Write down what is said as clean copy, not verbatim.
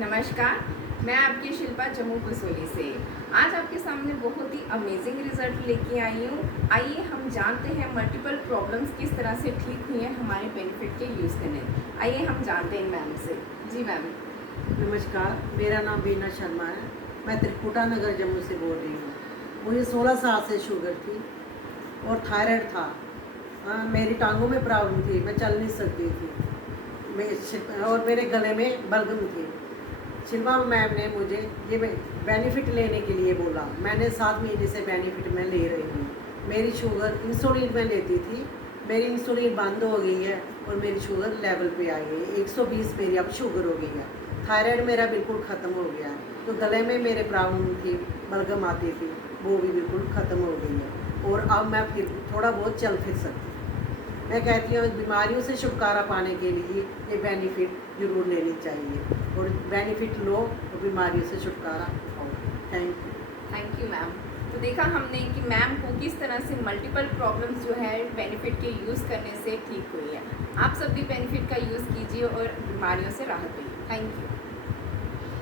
नमस्कार, मैं आपकी शिल्पा जम्मू कसोली से। आज आपके सामने बहुत ही अमेजिंग रिजल्ट लेके आई हूँ। आइए हम जानते हैं मल्टीपल प्रॉब्लम्स किस तरह से ठीक हुई हैं हमारे बेनिफिट के यूज़ करने। आइए हम जानते हैं मैम से। जी मैम। नमस्कार, मेरा नाम बीना शर्मा है। मैं त्रिकुटा नगर जम्मू से बोल रही हूँ। मुझे 16 साल से शुगर थी और थायराइड था। मेरी टांगों में प्रॉब्लम थी, मैं चल नहीं सकती थी। और मेरे गले में बलगम थी। शिल्पा मैम ने मुझे ये बेनिफिट लेने के लिए बोला। मैंने 7 महीने से बेनिफिट में ले रही हूँ। मेरी शुगर इंसुलिन में लेती थी, मेरी इंसुलिन बंद हो गई है और मेरी शुगर लेवल पे आई है। 120 मेरी अब शुगर हो गई है। थायराइड मेरा बिल्कुल ख़त्म हो गया है। तो गले में मेरे प्रॉब्लम थी, बलगम आती थी, वो भी बिल्कुल ख़त्म हो गई है और अब मैं फिर थोड़ा बहुत चल फिर सकती हूँ। मैं कहती हूँ बीमारियों से छुटकारा पाने के लिए ये बेनिफिट ज़रूर लेनी चाहिए और बेनिफिट लो और बीमारियों से छुटकारा पाओ। Thank you ma'am. तो देखा हमने कि मैम को किस तरह से मल्टीपल प्रॉब्लम्स जो है बेनिफिट के यूज़ करने से ठीक हुई है। आप सब भी बेनिफिट का यूज़ कीजिए और बीमारियों से राहत पाइए। Thank you.